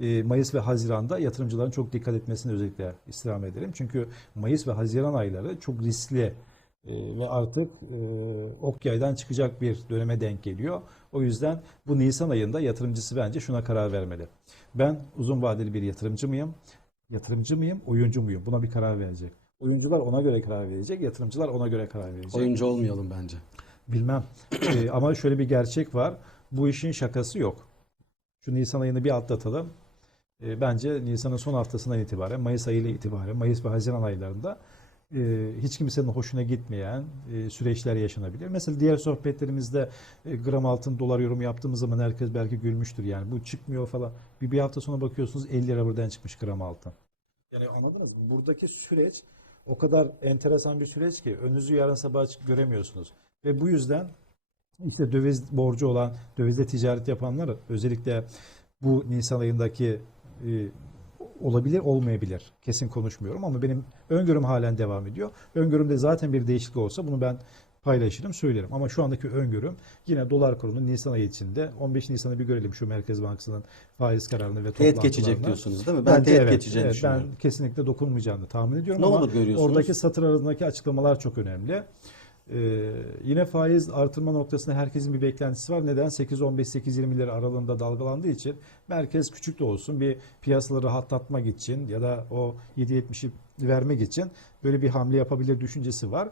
e, Mayıs ve Haziran'da yatırımcıların çok dikkat etmesini özellikle istirham ederim. Çünkü Mayıs ve Haziran ayları çok riskli e, ve artık e, ok yaydan çıkacak bir döneme denk geliyor. O yüzden bu Nisan ayında yatırımcısı bence şuna karar vermeli. Ben uzun vadeli bir yatırımcı mıyım? Yatırımcı mıyım? Oyuncu muyum? Buna bir karar verecek. Oyuncular ona göre karar verecek, yatırımcılar ona göre karar verecek. Oyuncu olmayalım bence. Bilmem. Ee, ama şöyle bir gerçek var. Bu işin şakası yok. Şu Nisan ayını bir atlatalım. Ee, bence Nisan'ın son haftasından itibaren, Mayıs ayıyla itibaren, Mayıs ve Haziran aylarında e, hiç kimsenin hoşuna gitmeyen e, süreçler yaşanabilir. Mesela diğer sohbetlerimizde e, gram altın dolar yorum yaptığımız zaman herkes belki gülmüştür yani. Bu çıkmıyor falan. Bir, bir hafta sonra bakıyorsunuz 50 lira buradan çıkmış gram altın. Yani anladınız mı? Buradaki süreç o kadar enteresan bir süreç ki önünüzü yarın sabah göremiyorsunuz. Ve bu yüzden işte döviz borcu olan, dövizle ticaret yapanlar özellikle bu Nisan ayındaki e, olabilir olmayabilir. Kesin konuşmuyorum ama benim öngörüm halen devam ediyor. Öngörümde zaten bir değişiklik olsa bunu ben paylaşırım, söylerim. Ama şu andaki öngörüm yine dolar kurunun Nisan ayı içinde 15 Nisan'ı bir görelim şu Merkez Bankası'nın faiz kararını ve Teğet geçecek toplantılarını. diyorsunuz değil mi? Ben Bence teğet evet, geçeceğini evet, düşünüyorum. Ben kesinlikle dokunmayacağını tahmin ediyorum Ne ama olur görüyorsunuz? oradaki satır arasındaki açıklamalar çok önemli. Ee, yine faiz artırma noktasında herkesin bir beklentisi var. Neden? 8-15-8-20 lira aralığında dalgalandığı için merkez küçük de olsun bir piyasaları rahatlatmak için ya da o 7.70'i vermek için böyle bir hamle yapabilir düşüncesi var.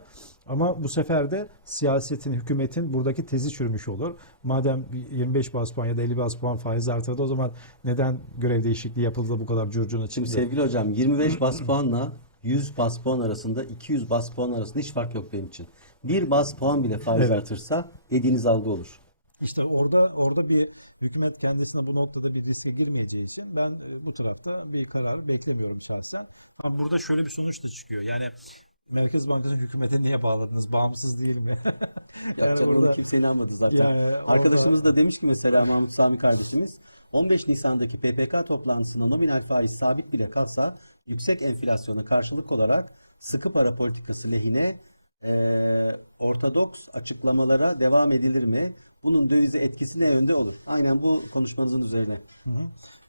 Ama bu sefer de siyasetin, hükümetin buradaki tezi çürümüş olur. Madem 25 bas puan ya da 50 bas puan faiz artırdı o zaman neden görev değişikliği yapıldı da bu kadar curcuna Şimdi çıktı? sevgili hocam 25 bas puanla 100 bas puan arasında 200 bas puan arasında hiç fark yok benim için. Bir bas puan bile faiz Evet. artırsa dediğiniz algı olur. İşte orada orada bir hükümet kendisine bu noktada bir riske girmeyeceği için ben e, bu tarafta bir karar beklemiyorum şahsen. Burada şöyle bir sonuç da çıkıyor. Yani Merkez Bankası'nı hükümete niye bağladınız? Bağımsız değil mi? Yok Yani canım burada- onu kimse inanmadı zaten. Yani Arkadaşımız orada- da demiş ki mesela Mahmut Sami kardeşimiz 15 Nisan'daki PPK toplantısında nominal faiz sabit bile kalsa yüksek enflasyona karşılık olarak sıkı para politikası lehine eee, ortodoks açıklamalara devam edilir mi? Bunun dövize etkisi ne yönde olur? Aynen bu konuşmanızın üzerine. Hı hı.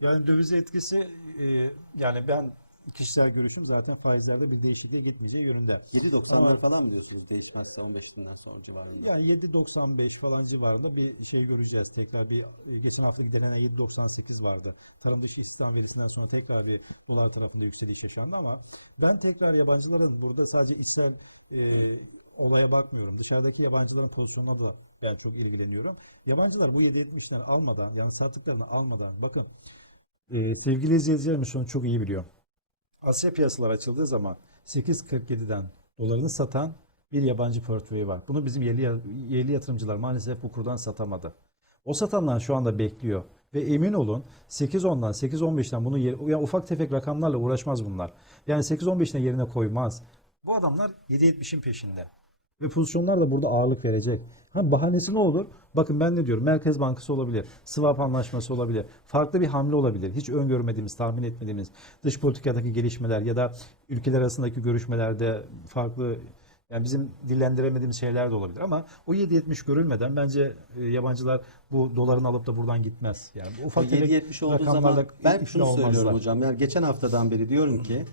Yani dövize etkisi e, yani ben kişisel görüşüm zaten faizlerde bir değişikliğe gitmeyeceği yönünde. 7.90'lar Ama- falan mı diyorsunuz değişmezse 15'inden sonra civarında? Yani 7.95 falan civarında bir şey göreceğiz. Tekrar bir e, geçen hafta gidenen 7.98 vardı. Tarım dışı istihdam verisinden sonra tekrar bir dolar tarafında yükseliş yaşandı ama ben tekrar yabancıların burada sadece içsel e, olaya bakmıyorum. Dışarıdaki yabancıların pozisyonuna da ben çok ilgileniyorum. Yabancılar bu 7.70'leri almadan yani sattıklarını almadan bakın e, sevgili izleyicilerimiz şunu çok iyi biliyor. Asya piyasalar açıldığı zaman 8.47'den dolarını satan bir yabancı portföyü var. Bunu bizim yerli, yerli yatırımcılar maalesef bu kurdan satamadı. O satanlar şu anda bekliyor. Ve emin olun 8.10'dan 8.15'ten bunu yer, yani ufak tefek rakamlarla uğraşmaz bunlar. Yani 8.15'ten yerine koymaz. Bu adamlar 7.70'in peşinde. Ve pozisyonlar da burada ağırlık verecek. Ha bahanesi ne olur? Bakın ben ne diyorum? Merkez Bankası olabilir. Swap anlaşması olabilir. Farklı bir hamle olabilir. Hiç öngörmediğimiz, tahmin etmediğimiz dış politikadaki gelişmeler ya da ülkeler arasındaki görüşmelerde farklı yani bizim dillendiremediğimiz şeyler de olabilir ama o 7.70 görülmeden bence e, yabancılar bu dolarını alıp da buradan gitmez. Yani ufak tefek 7.70 olduğu rakamlarla zaman ben şunu söylüyorum olmazlar. hocam. Yani geçen haftadan beri diyorum ki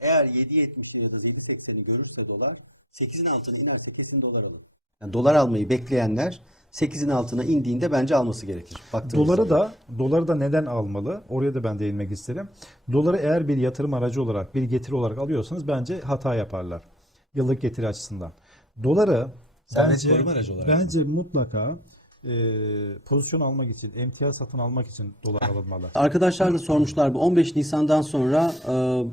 eğer 7.70'i ya da 7.80'i görürse dolar 8'in altına inerse kesin dolar alın. Yani dolar almayı bekleyenler 8'in altına indiğinde bence alması gerekir. Baktığımız Doları zaman. da doları da neden almalı? Oraya da ben değinmek isterim. Doları eğer bir yatırım aracı olarak, bir getiri olarak alıyorsanız bence hata yaparlar. Yıllık getiri açısından. Doları Servet bence koruma aracı olarak mı? bence mutlaka e, pozisyon almak için, emtia satın almak için dolar alınmalı. Arkadaşlar da sormuşlar bu 15 Nisan'dan sonra e,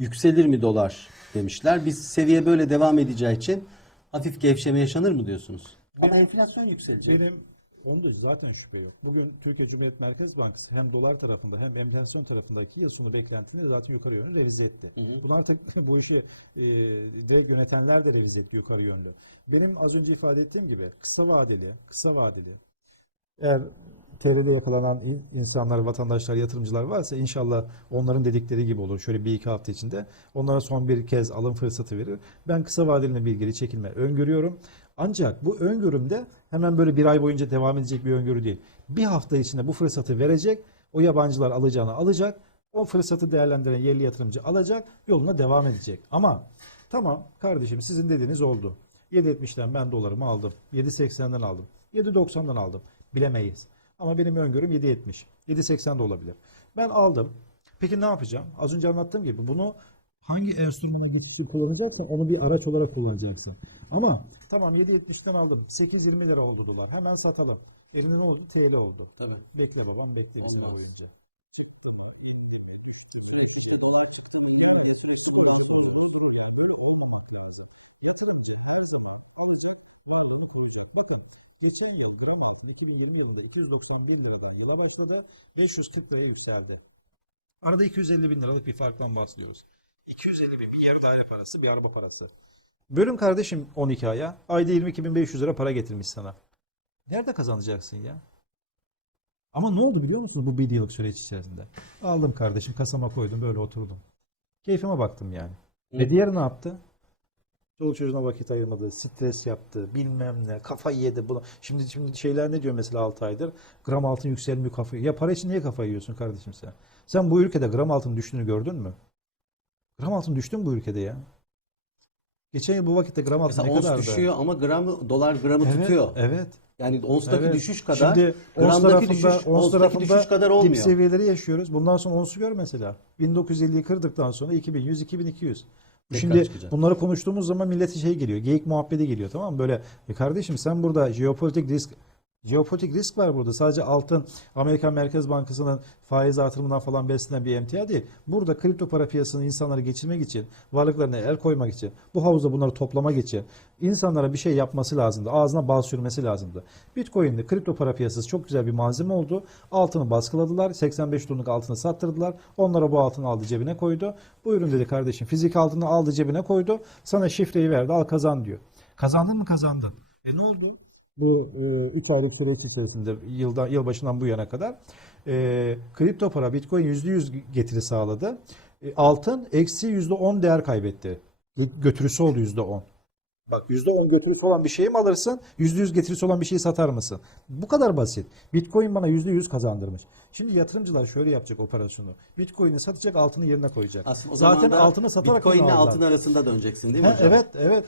yükselir mi dolar demişler. Biz seviye böyle devam edeceği için hafif gevşeme yaşanır mı diyorsunuz? Ama Benim- enflasyon yükselecek. Benim onda zaten şüphe yok. Bugün Türkiye Cumhuriyet Merkez Bankası hem dolar tarafında hem enflasyon tarafındaki yıl sonu beklentileri zaten yukarı yönlü revize etti. Bunu artık bu işi e, direkt yönetenler de revize etti yukarı yönlü. Benim az önce ifade ettiğim gibi kısa vadeli, kısa vadeli eğer TL'de yakalanan in- insanlar, vatandaşlar, yatırımcılar varsa inşallah onların dedikleri gibi olur. Şöyle bir iki hafta içinde onlara son bir kez alım fırsatı verir. Ben kısa vadeli bir geri çekilme öngörüyorum. Ancak bu öngörümde hemen böyle bir ay boyunca devam edecek bir öngörü değil. Bir hafta içinde bu fırsatı verecek. O yabancılar alacağını alacak. O fırsatı değerlendiren yerli yatırımcı alacak. Yoluna devam edecek. Ama tamam kardeşim sizin dediğiniz oldu. 7.70'ten ben dolarımı aldım. 7.80'den aldım. 7.90'dan aldım. Bilemeyiz. Ama benim öngörüm 7.70. 7.80 de olabilir. Ben aldım. Peki ne yapacağım? Az önce anlattığım gibi bunu hangi enstrümana geçiş için kullanacaksan onu bir araç olarak kullanacaksın. Ama tamam 7.70'ten aldım. 8.20 lira oldu dolar. Hemen satalım. Elinde ne oldu? TL oldu. Tabii. Bekle babam bekle bir sene Olmaz. boyunca. Çıktı mı, indi mi, düştü mü, Sürekli düşecek işte dolar çıktı mı indi mi diye sürekli bundan soruyoruz. durur. Yani böyle olmamak lazım. Yatırımcı her zaman alacak, varlığını koruyacak. Bakın geçen yıl gram altın 2020 yılında 291 liradan yıla başladı. 540 liraya yükseldi. Arada 250 bin liralık bir farktan bahsediyoruz. 250 bin bir yarı daire parası, bir araba parası. Bölüm kardeşim 12 aya. Ayda 22.500 lira para getirmiş sana. Nerede kazanacaksın ya? Ama ne oldu biliyor musunuz bu bir yıllık süreç içerisinde? Aldım kardeşim kasama koydum böyle oturdum. Keyfime baktım yani. Hı. Ve diğeri ne yaptı? Çoluk çocuğuna vakit ayırmadı, stres yaptı, bilmem ne, kafayı yedi. Bunu. Şimdi şimdi şeyler ne diyor mesela 6 aydır? Gram altın yükselmiyor kafayı. Ya para için niye kafayı yiyorsun kardeşim sen? Sen bu ülkede gram altın düştüğünü gördün mü? Gram altın düştü mü bu ülkede ya? Geçen yıl bu vakitte gram altın Mesela ne kadardı? düşüyor ama gramı dolar gramı Evet, tutuyor. evet. Yani onstaki Evet. düşüş kadar Şimdi ons tarafında, düşüş, ons tarafında düşüş kadar dip olmuyor. seviyeleri yaşıyoruz. Bundan sonra onsu gör mesela. 1950'yi kırdıktan sonra 2100, 2200. Tekrar Şimdi çıkacak. bunları konuştuğumuz zaman millete şey geliyor. Geyik muhabbeti geliyor tamam mı? Böyle "E kardeşim sen burada jeopolitik risk Jeopolitik risk var burada. Sadece altın Amerikan Merkez Bankası'nın faiz artırımından falan beslenen bir emtia değil. Burada kripto para piyasasını insanları geçirmek için, varlıklarına el koymak için, bu havuzda bunları toplamak için insanlara bir şey yapması lazımdı. Ağzına bal sürmesi lazımdı. Bitcoin'de kripto para piyasası çok güzel bir malzeme oldu. Altını baskıladılar. 85 tonluk altını sattırdılar. Onlara bu altını aldı cebine koydu. Buyurun dedi kardeşim. Fizik altını aldı cebine koydu. Sana şifreyi verdi. Al kazan diyor. Kazandın mı kazandın. E ne oldu? Bu 3 aylık süreç içerisinde yıldan yılbaşından bu yana kadar e, kripto para Bitcoin %100 getiri sağladı. E, altın eksi %10 değer kaybetti. Götürüsü oldu %10. Bak %10 götürüsü olan bir şeyi mi alırsın? %100 getirisi olan bir şeyi satar mısın? Bu kadar basit. Bitcoin bana %100 kazandırmış. Şimdi yatırımcılar şöyle yapacak operasyonu. Bitcoin'i satacak altını yerine koyacak. Aslında o Zaten altını satarak Bitcoin ile altın arasında döneceksin değil mi hocam? evet evet.